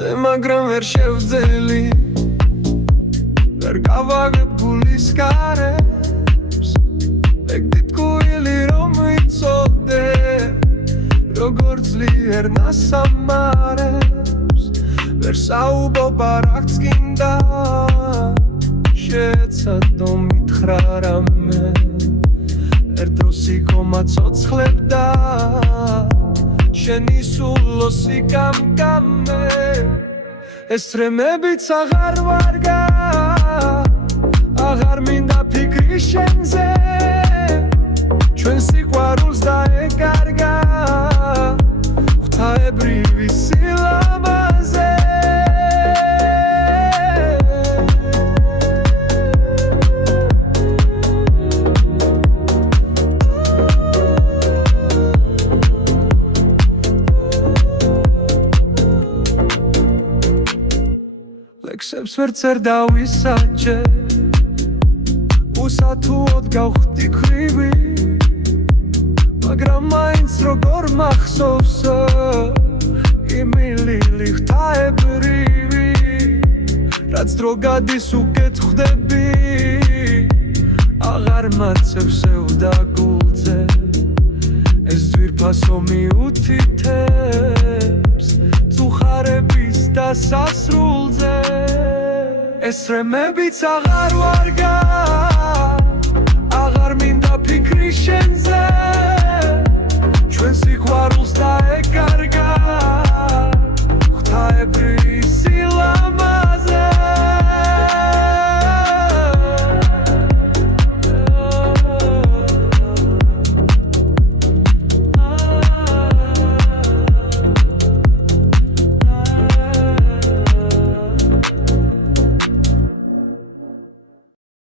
მაგრამ ვერ შევძელი ვერ გავაგებ გულის კარებს ეგ თითქუილი რომ იცოდე როგორ ძლიერ ნასამარებს ვერ საუბრობ არც გინდა შეეცადო მითხრა რამე ერთ დროს იქო მაცოცხლებდა შენი სულოსი კამკამე ეს რემებიც აღარ ვარგა აღარ მინდა ფიქრი შენზე ჩვენ სიყვარულს დაეკარგა ღვთაებრივი სილამაზე ლექსებს ვერ წერდა ვისაჯე უსათუოდ გავხდი ქრივი მაგრამ მაინც როგორ მახსოვს იმილილი ღვთაებრივი რაც დრო გადის უკეთ ხვდები აღარ მაცევს სევდა გულზე ეს ძვირფასო მიუთითებს წუხარების დასასრულზე ეს რემებიც აღარ ვარგა